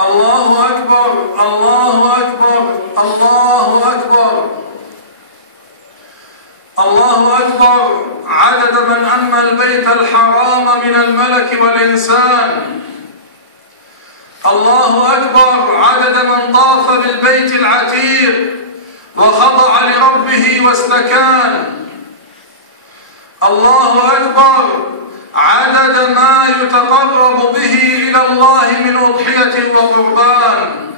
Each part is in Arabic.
الله أكبر الله أكبر الله أكبر الله أكبر عدد من أمن البيت الحرام من الملك والإنسان. الله أكبر عدد من طاف بالبيت العتيق وخضع لربه واستكان. الله أكبر عدد ما يتقرب به إلى الله من أضحية وقربان.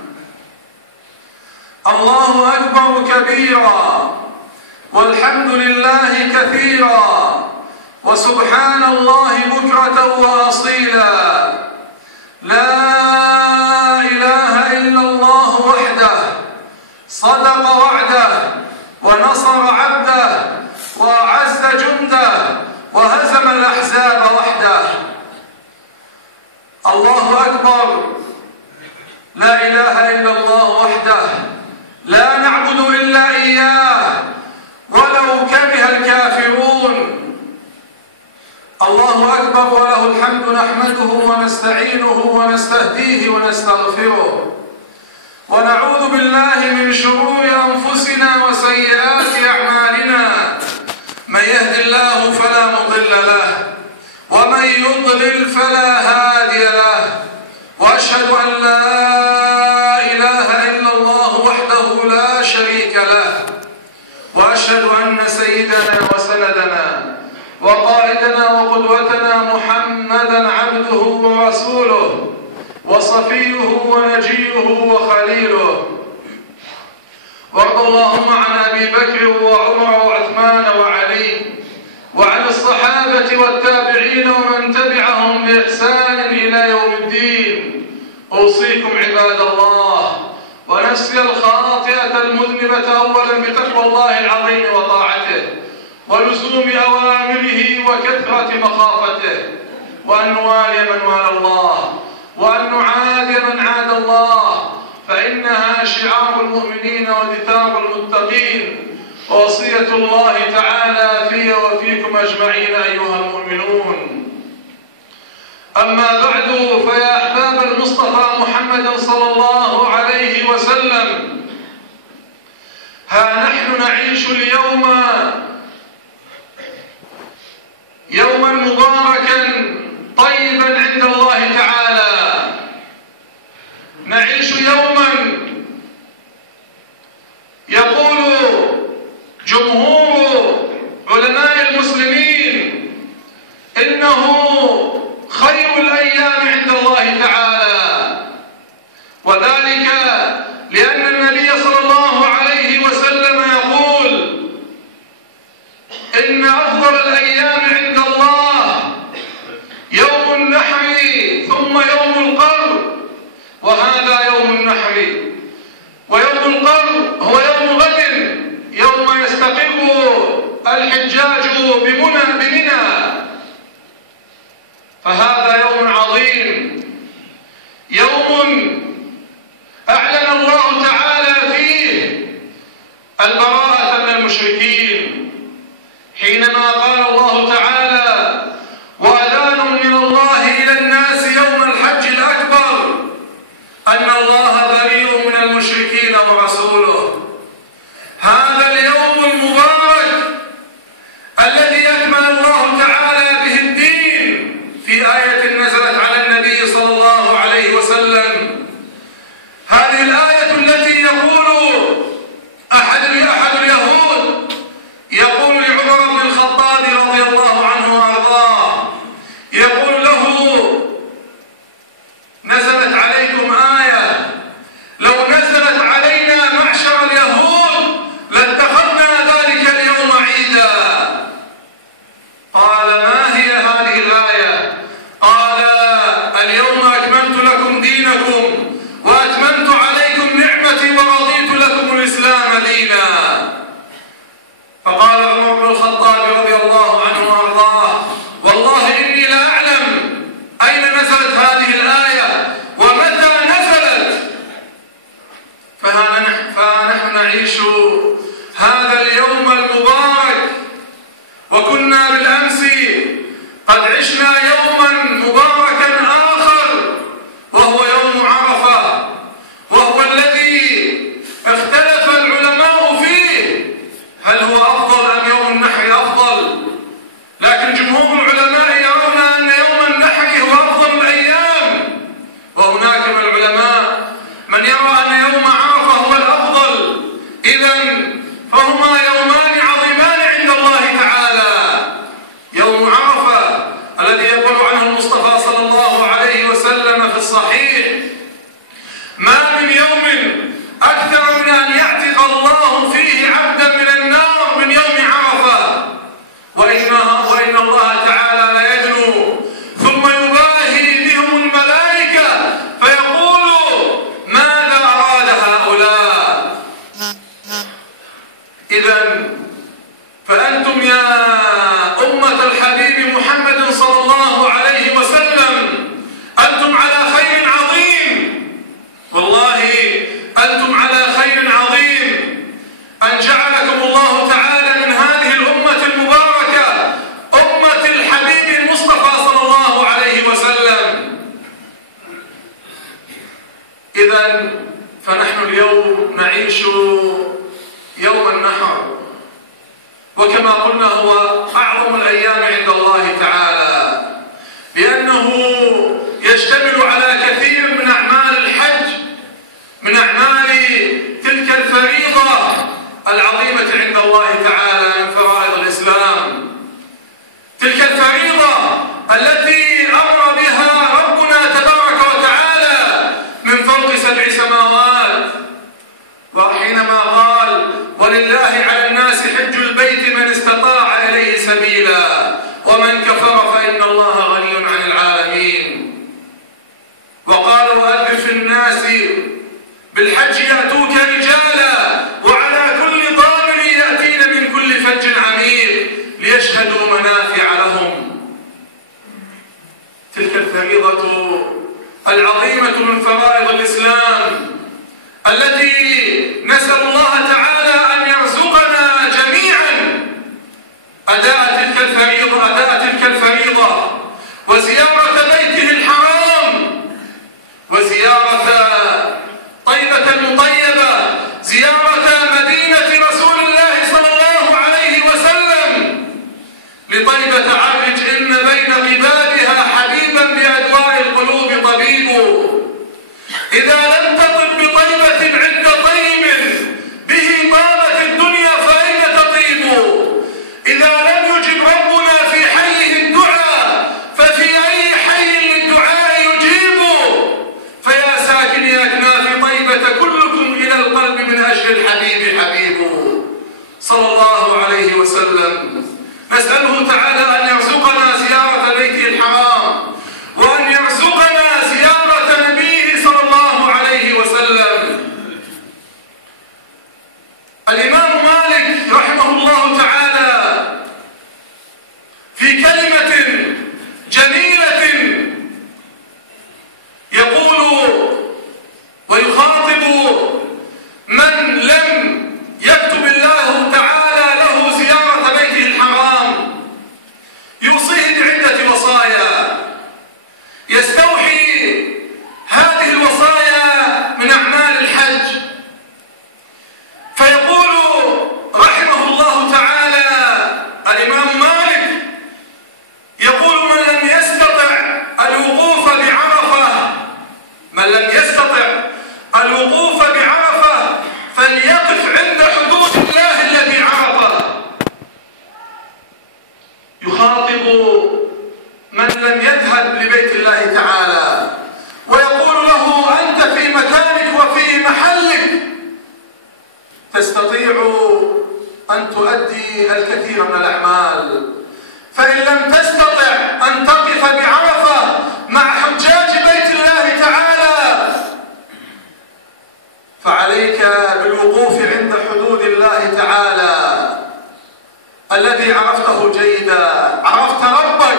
الله أكبر كبيرا والحمد لله كثيرا وسبحان الله بكرة وأصيلا. لا إله إلا الله وحده صدق وعده ونصر عبده وأعز جنده وهزم الأحزاب وحده. الله أكبر لا إله إلا الله وحده لا نعبد إلا إياه ولو كره الكافرون. الله أكبر وله الحمد نحمده ونستعينه ونستهديه ونستغفره ونعوذ بالله من شرور أنفسنا وسيئات أعمالنا. من يهد الله فلا مضل له ومن يضلل فلا هادي له وأشهد أن لا إله إلا الله وحده لا شريك له وأشهد أن سيدنا وسندنا وقائدنا وقدوتنا محمدا عبده ورسوله وصفيه ونجيه وخليله. وارض اللهم عن أبي بكر وعمر وعثمان وعلي وعن الصحابة والتابعين ومن تبعهم بإحسان إلى يوم الدين. أوصيكم عباد الله ونفسي الخاطئة المذنبة أولا بتقوى الله العظيم وطاعته ولزوم أوامره وكثرة مخافته، وأن نوالي من والى الله وأن نعادي من عاد الله، فإنها شعار المؤمنين ودثار المتقين ووصية الله تعالى في وفيكم أجمعين أيها المؤمنون. أما بعد، فيا أحباب المصطفى محمد صلى الله عليه وسلم، ها نحن نعيش اليوم يوما مباركا طيبا عند الله تعالى. نعيش يوما يقول جمهور علماء المسلمين إنه خير الأيام عند الله تعالى، وذلك لأن النبي صلى الله عليه وسلم يقول إن أفضل الأيام عند الله يوم النحر ثم يوم القر، وهذا يوم النحر. ويوم القر هو يوم غد، يوم يستقر الحجاج بمنى، فهذا يوم عظيم، يوم أعلن الله تعالى فيه البراءة من المشركين، حينما قال الله تعالى: وأذان من الله إلى الناس يوم الحج الأكبر أن الله بريء من المشركين ورسوله. هذا اليوم المبارك الذي أكمل الله تعالى به الدين، في آية نزلت على النبي صلى الله عليه وسلم. هذه الآية التي يقول أحد اليهود يقول لعمر بن الخطاب رضي الله عنه وأرضاه، يقول له: نزلت عليكم آية، لو نزلت علينا معشر اليهود لاتخذنا ذلك اليوم عيدا. قال: ما هي هذه الآية؟ قال: اليوم أكملت لكم دينكم وأتممت عليكم نعمتي ورضيت لكم الإسلام دينا. فقال عمر بن الخطاب رضي الله عنه وأرضاه: والله إني لا أعلم أين نزلت هذه الآية ومتى نزلت. فنحن نعيش هذا اليوم المبارك، وكنا بالأمس قد عشنا يوما مباركا آخر وهو يوم عرفة. إذن فنحن اليوم نعيش يوم النحر، وكما قلنا هو أعظم الأيام عند الله تعالى، لأنه يشتمل على كثير من أعمال الحج، من أعمال تلك الفريضة العظيمة عند الله تعالى من فرائض الإسلام، تلك الفريضة التي أمر بها ربنا تبارك وتعالى من فوق 7 سماوات. وحينما قال ولله على الناس حج البيت من استطاع إليه سبيلا ومن كفر فإن الله غني عن العالمين. وقال وأذن في الناس بالحج يأتوك رجالا وعلى كل ضامر يأتين من كل فج عميق ليشهدوا منافع لهم. تلك الفريضة العظيمة من فرائض الإسلام التي نسأل الله تعالى أن يرزقنا جميعا أداء تلك الفريضة وزيارة بيته الحرام وزيارة طيبة المطيبة، زيارة مدينة رسول الله صلى الله عليه وسلم لطيبة عرج إن بين قبابها حبيبا بأدواء القلوب طبيب. إذا لم تطب بطيبة عند طيب به طابت الدنيا فأين تطيب؟ إذا لم يجب ربنا في حيه الدعاء ففي أي حي للدعاء يجيب؟ فيا ساكني أكناف طيبة كلكم إلى القلب من أجل الحبيب حبيب صلى الله عليه وسلم. نسأله تعالى أن يرزقنا زيارة بيته الحرام وأن يرزقنا زيارة نبيه صلى الله عليه وسلم. الإمام مالك رحمه الله تعالى في كلمة جميلة يقول ويخاطب من لم يكتب الله تعالى له زيارة بيته الحرام، يوصيه بعدة وصايا يستوحي هذه الوصايا من أعمال الحج. فيقول رحمه الله تعالى الإمام مالك يقول من لم يستطع الوقوف بعرفة فليقف عند حدود الله الذي عرفه. يخاطب من لم يذهب لبيت الله تعالى ويقول له أنت في مكانك وفي محلك تستطيع أن تؤدي الكثير من الأعمال، فإن لم تستطع أن تقف بعرفة مع حجاج بيت الله تعالى فعليك بالوقوف عند حدود الله تعالى الذي عرفته جيدا. عرفت ربك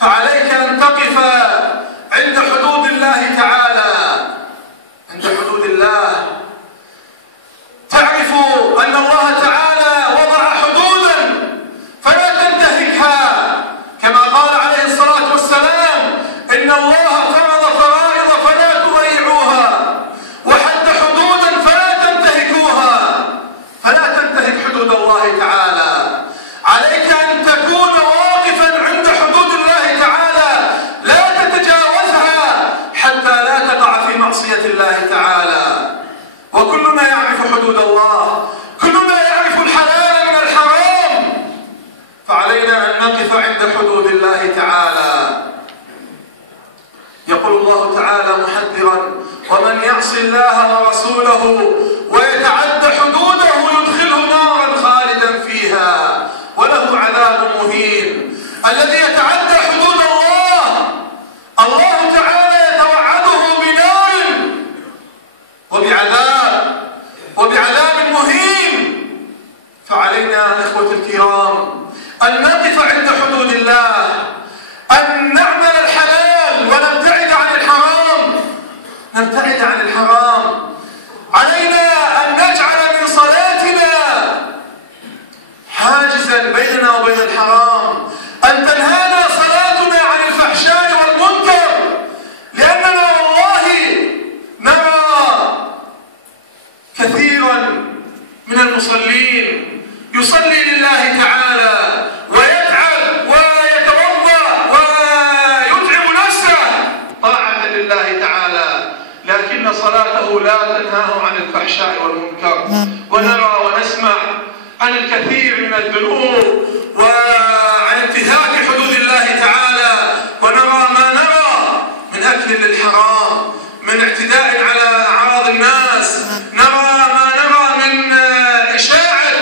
فعليك أن تقف عند حدود الله تعالى، عند حدود الله. تعرف أن الله تعالى وضع حدودا فلا تنتهكها، كما قال عليه الصلاة والسلام إن الله فرض فرائض فلا تضيعوها وحد حدودا فلا تنتهكوها. فلا تنتهك حدود الله تعالى، عليك أن تكون واقفا عند حدود الله تعالى لا تتجاوزها حتى لا تقع في معصية الله تعالى. وكلنا يعرف حدود الله، كلنا يعرف الحلال من الحرام، فعلينا أن نقف عند حدود الله تعالى. يقول الله تعالى محذرا ومن يعص الله ورسوله ويتعد حدوده يدخله نارا خالدا فيها وله عذاب مهين. الذي يتعدى حدود الله تعالى يتوعده بنار وبعذاب مهين. فعلينا إخوة الكرام أن نقف عند حدود الله، أن نعمل الحلال ونبتعد عن الحرام. علينا لله تعالى، لكن صلاته لا تنهاه عن الفحشاء والمنكر. ونرى ونسمع عن الكثير من الذنوب وعن انتهاك حدود الله تعالى، ونرى ما نرى من أكل للحرام، من اعتداء على أعراض الناس، نرى ما نرى من إشاعة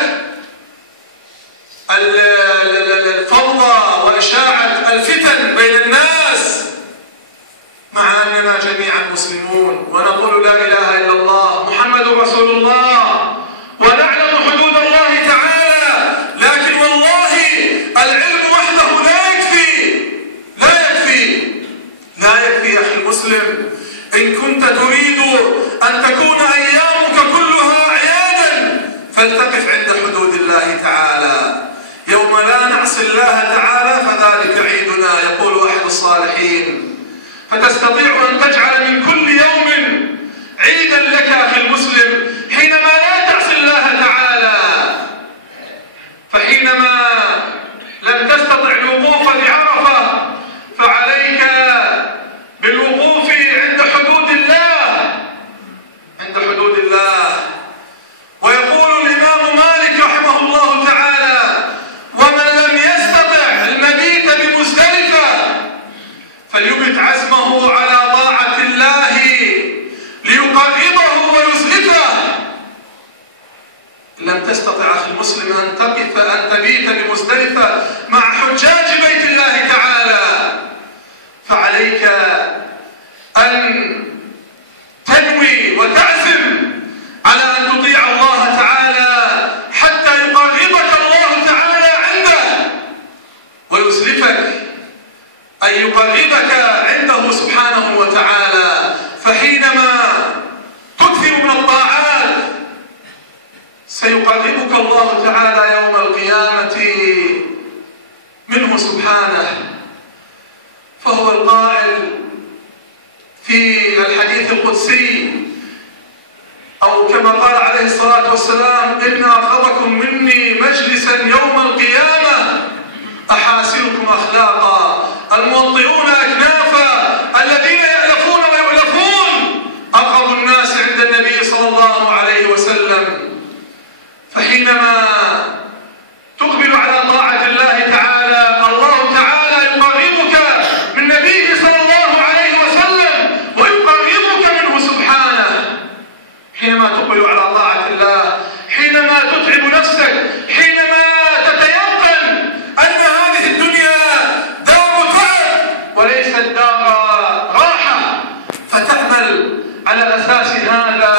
الفوضى وإشاعة الفتن بين الناس، مع أننا جميعا مسلمون ونقول لا إله إلا الله محمد رسول الله ونعلم حدود الله تعالى، لكن والله العلم وحده لا يكفي أخي المسلم. إن كنت تريد أن تكون أيامك كلها عيادا فلتقف عند حدود الله تعالى. يوم لا نعصي الله تعالى فذلك عيدنا، يقول أحد الصالحين. فتستطيع أن تجعل من كل يوم عيدا لك أخي المسلم حينما لا تعصي الله تعالى. فحينما لم تستطع الوقوف بعرفة فعليك بالوقوف عند حدود الله، عند حدود الله. ويقول الإمام مالك رحمه الله تعالى: ومن لم يستطع المبيت بمزدلفة فليبت عزمه على طاعة الله ليقربه ويزلفه. لم تستطع أخي المسلم أن تبيت بمزدلفة مع حجاج بيت الله تعالى، فعليك أن تنوي وتعزم على أن تطيع الله تعالى حتى يقربك الله تعالى عنده ويزلفك، أي يقربك عنده سبحانه وتعالى. فحينما تكثر من الطاعات سيقربك الله تعالى يوم القيامة منه سبحانه. فهو القائل في الحديث القدسي، أو كما قال عليه الصلاة والسلام: إن أقربكم مني مجلسا يوم القيامة أحاسنكم أخلاقا، الموطئون أكنافا، الذين يألفون ويؤلفون، أقرب الناس عند النبي صلى الله عليه وسلم. فحينما تقبل على طاعة الله تعالى الله تعالى يقربك من نبيه صلى الله عليه وسلم ويقربك منه سبحانه. حينما تقبل على طاعة الله، حينما تتعب نفسك، حينما تتيقن أن هذه الدنيا دار تعب وليست دار راحة، فتعمل على أساس هذا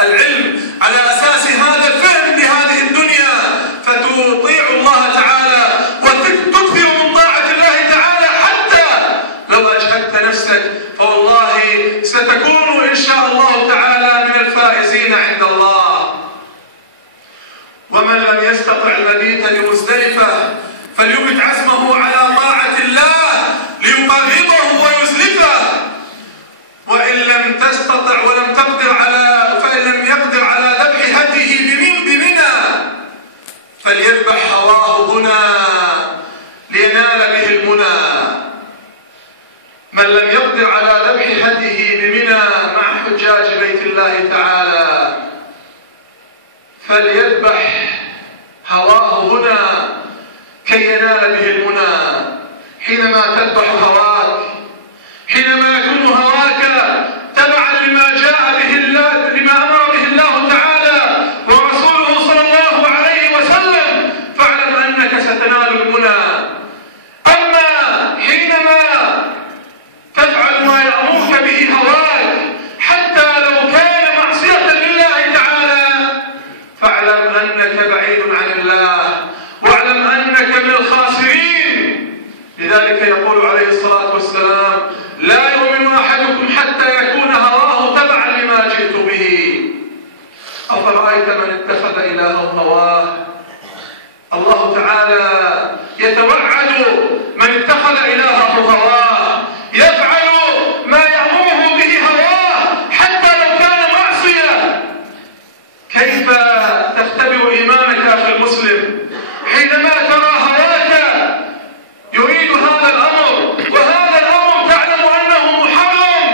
العلم، على أساس هذا الفهم لهذه الدنيا، فتطيع الله تعالى وتكثر من طاعة الله تعالى حتى لو أجهدت نفسك فوالله ستكون إن شاء الله تعالى من الفائزين عند الله. ومن لم يستطع المبيت بمزدلفة فليبت عزمه على طاعة الله ليقربه ويزلفه. وإن لم تستطع ولم تقدر فإن لم يقدر على ذبح هديه بمنى فليذبح هواه هنا لينال به المنى. من لم يقدر على ذبح هديه بمنى مع حجاج بيت الله تعالى فليذبح هواه هنا كي ينال به المنى. حينما تذبح هواك، حينما يكون هواك تبعا لما جاء به الله، لما امر به الله تعالى ورسوله صلى الله عليه وسلم، فاعلم انك ستنال المنى. اما حينما تفعل ما يامرك به هواك حتى لو كان معصيه لله تعالى فاعلم انك بعيد عن الله، واعلم انك من الخاسرين. لذلك يقول عليه الصلاة والسلام: لا يؤمن أحدكم حتى يكون هواه تبعا لما جئت به. أفرأيت من اتخذ إلهه هواه؟ الله تعالى يتوعد من اتخذ إلهه هواه، يفعل ما يأمره به هواه حتى لو كان معصية. كيف تختبر إيمانك أخي المسلم حينما ترى هواك يريد هذا الأمر، وهذا الأمر تعلم أنه محرم،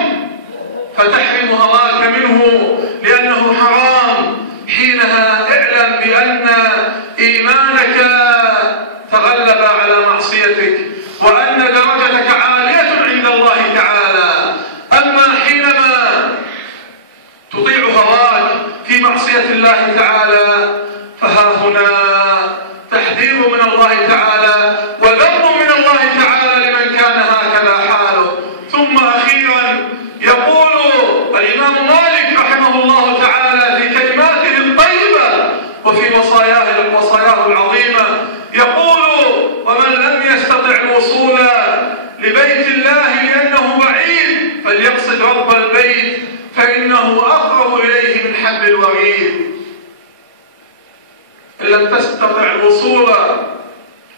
منه لأنه حرام، حينها اعلم بأن إيمانك تغلب على معصيتك وأن درجتك عالية عند الله تعالى. أما حينما تطيع هواك في معصية الله تعالى فها هنا تحذير من الله تعالى وذم من الله تعالى لمن كان هكذا حاله. ثم أخيرا يقول الإمام مالك رحمه الله تعالى في كلماته الطيبة وفي وصاياه العظيمة، يقول: ومن لم يستطع الوصول لبيت الله لأنه بعيد فليقصد رب البيت فإنه أقرب إليه من حبل الوريد. إن لم تستطع الوصول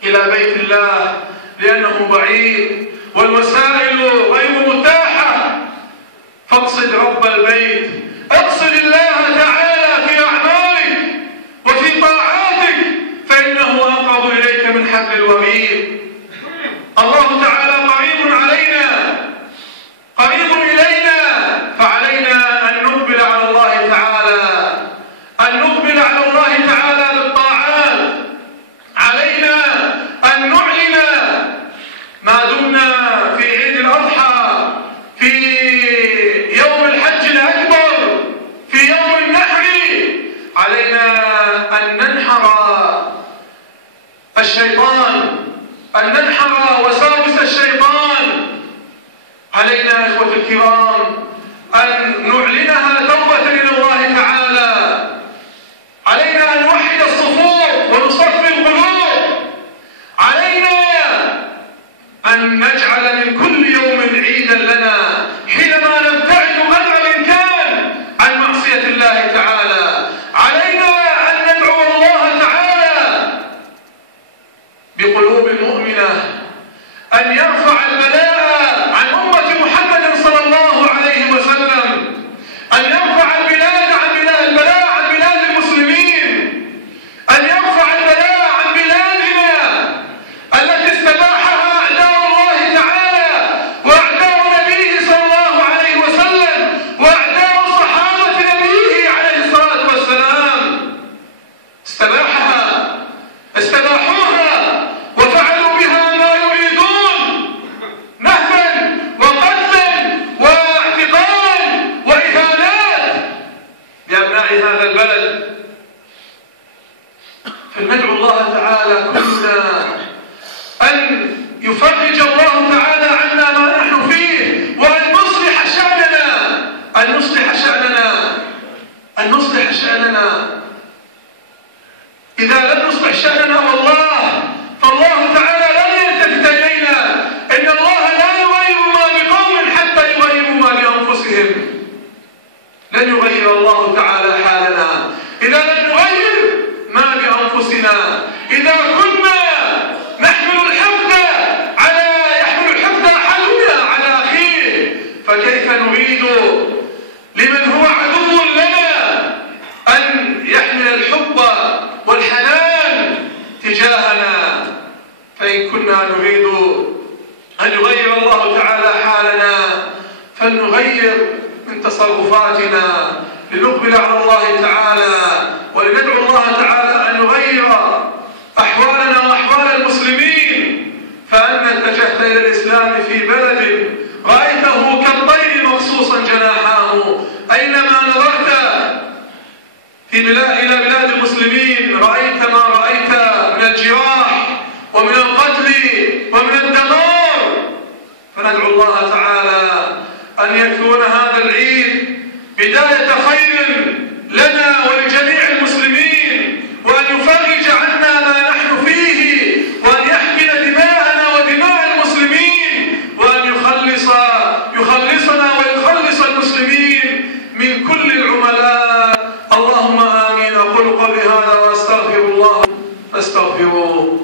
إلى بيت الله لأنه بعيد والوسائل غير متاحة فاقصد رب البيت، اقصد الله تعالى في أعمالك وفي طاعاتك فإنه أقرب إليك من حبل الوريد. الله تعالى قريب علينا، قريب إلينا، فعلينا أن نقبل على الله تعالى، أن نقبل على الله تعالى بالطاعات. علينا أن نعلن ما دمنا في عيد الأضحى، في يوم الحج الأكبر، في يوم النحر، علينا أن ننحر الشيطان، أن ننحر وساوس الشيطان. علينا إخوة الكرام أن نعلنها توبة إلى الله تعالى. علينا أن نوحد الصفوف ونصفي القلوب. علينا أن نجعل من كل يوم عيدا لنا حينما نبتعد قدر الإمكان عن معصية الله تعالى. علينا أن ندعو الله تعالى بقلوب مؤمنة أن يرفع البلاء عن أمة محمد صلى الله عليه وسلم، أن يرفع البلاء عن بلاد المسلمين، أن يرفع البلاء عن بلادنا التي استباحها أعداء الله تعالى وأعداء نبيه صلى الله عليه وسلم وأعداء صحابة نبيه عليه الصلاة والسلام. استباحوها وفعلوا بها ما يريدون، نهبا وقتلا واعتقالا وإهانات لأبناء هذا البلد. فندعو الله تعالى كلنا أن يفرج الله تعالى عنا ما نحن فيه وأن نصلح شأننا، أن نصلح شأننا، أن نصلح شأننا. إذا لم نصلح شأننا فالله تعالى لن يلتفت إلينا. إن الله لا يغير ما بقوم حتى يغيروا ما بأنفسهم. لن يغير الله تعالى حالنا إذا لم نغير ما بأنفسنا. إذا كنا يحمل الحقد أحدنا على أخيه، فكيف نريد لمن هو عدو لنا أن يحمل الحب والحنان تجاهنا؟ فإن كنا نريد أن يغير الله تعالى حالنا فلنغير من تصرفاتنا لنقبل على الله تعالى ولندعو الله تعالى أن يغير أحوالنا وأحوال المسلمين. فأنت اتجهت إلى الإسلام في بلد رأيته كالطير مقصوصا جناحاه، أينما نظرت إلى بلاد المسلمين رأيت ما رأيت من الجراح ومن القتل ومن الدمار. فندعو الله تعالى أن يكون هذا العيد بداية خير لنا ولجميع المسلمين، وأن يفرج عنا ما نحن فيه، وأن يحمل دماءنا ودماء المسلمين، وأن يخلصنا ويخلص المسلمين من كل العملاء. اللهم آمين. أقول قولي هذا وأستغفر الله فاستغفروه.